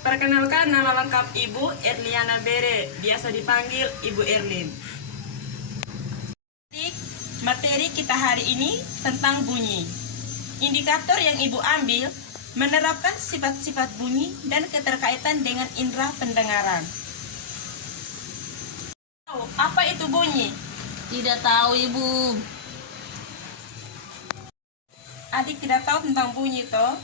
Perkenalkan, nama lengkap Ibu Erliana Bere, biasa dipanggil Ibu Erlin. Materi kita hari ini tentang bunyi. Indikator yang Ibu ambil menerapkan sifat-sifat bunyi dan keterkaitan dengan indera pendengaran. Apa itu bunyi? Tidak tahu, Ibu. Adik tidak tahu tentang bunyi toh?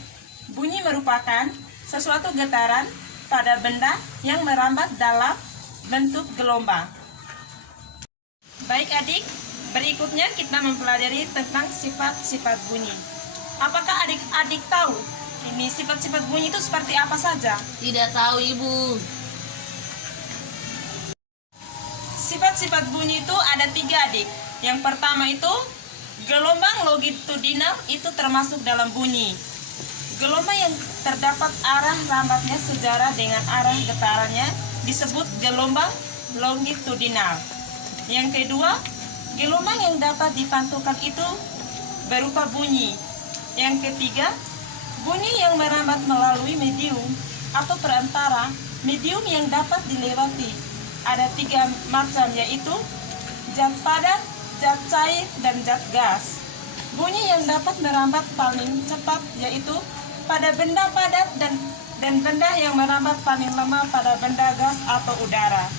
Bunyi merupakan sesuatu getaran pada benda yang merambat dalam bentuk gelombang. Baik adik, berikutnya kita mempelajari tentang sifat-sifat bunyi. Apakah adik-adik tahu ini sifat-sifat bunyi itu seperti apa saja? Tidak tahu, Ibu. Sifat-sifat bunyi itu ada 3 adik. Yang pertama itu gelombang longitudinal, itu termasuk dalam bunyi. Gelombang yang terdapat arah rambatnya sejajar dengan arah getarannya disebut gelombang longitudinal. Yang kedua, gelombang yang dapat dipantulkan itu berupa bunyi. Yang ketiga, bunyi yang merambat melalui medium atau perantara medium yang dapat dilewati. Ada 3 macam, yaitu zat padat, zat cair, dan zat gas. Bunyi yang dapat merambat paling cepat yaitu pada benda padat dan benda yang merambat paling lemah pada benda gas atau udara.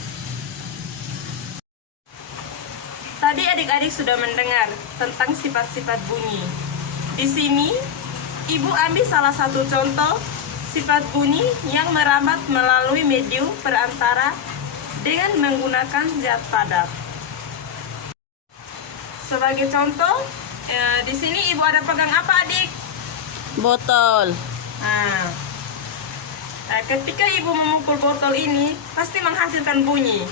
Tadi adik-adik sudah mendengar tentang sifat-sifat bunyi. Di sini Ibu ambil salah satu contoh sifat bunyi yang merambat melalui medium perantara dengan menggunakan zat padat. Sebagai contoh, di sini Ibu ada pegang apa, adik? Botol. Nah, ketika Ibu memukul botol ini, pasti menghasilkan bunyi.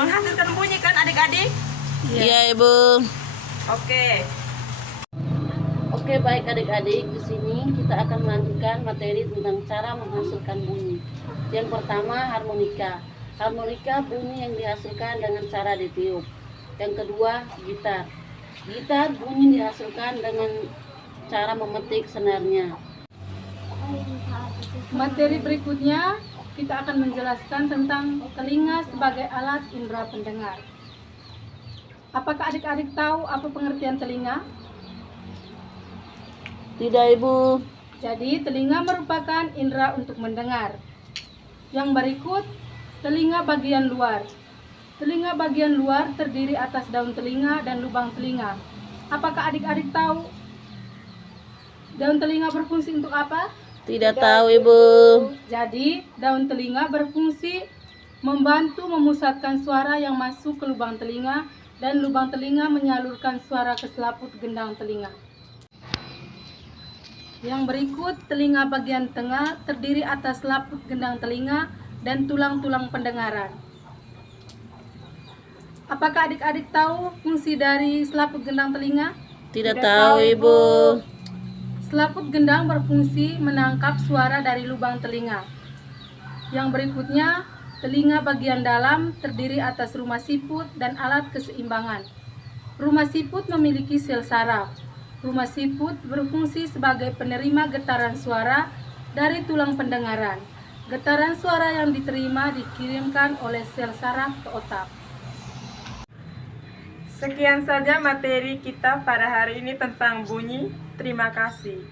Menghasilkan bunyi kan adik-adik? Iya, Ibu. Oke. Oke, baik adik-adik. Di sini kita akan melanjutkan materi tentang cara menghasilkan bunyi. Yang pertama, harmonika. Harmonika bunyi yang dihasilkan dengan cara ditiup. Yang kedua, gitar. Gitar bunyi dihasilkan dengan cara memetik senarnya. Materi berikutnya kita akan menjelaskan tentang telinga sebagai alat indera pendengar. Apakah adik-adik tahu apa pengertian telinga? Tidak, Ibu. Jadi telinga merupakan indera untuk mendengar. Yang berikut, telinga bagian luar. Telinga bagian luar terdiri atas daun telinga dan lubang telinga. Apakah adik-adik tahu daun telinga berfungsi untuk apa? Tidak tahu, Ibu. Jadi, daun telinga berfungsi membantu memusatkan suara yang masuk ke lubang telinga dan lubang telinga menyalurkan suara ke selaput gendang telinga. Yang berikut, telinga bagian tengah terdiri atas selaput gendang telinga dan tulang-tulang pendengaran. Apakah adik-adik tahu fungsi dari selaput gendang telinga? Tidak tahu, Ibu. Selaput gendang berfungsi menangkap suara dari lubang telinga. Yang berikutnya, telinga bagian dalam terdiri atas rumah siput dan alat keseimbangan. Rumah siput memiliki sel saraf. Rumah siput berfungsi sebagai penerima getaran suara dari tulang pendengaran. Getaran suara yang diterima dikirimkan oleh sel saraf ke otak. Sekian saja materi kita pada hari ini tentang bunyi. Terima kasih.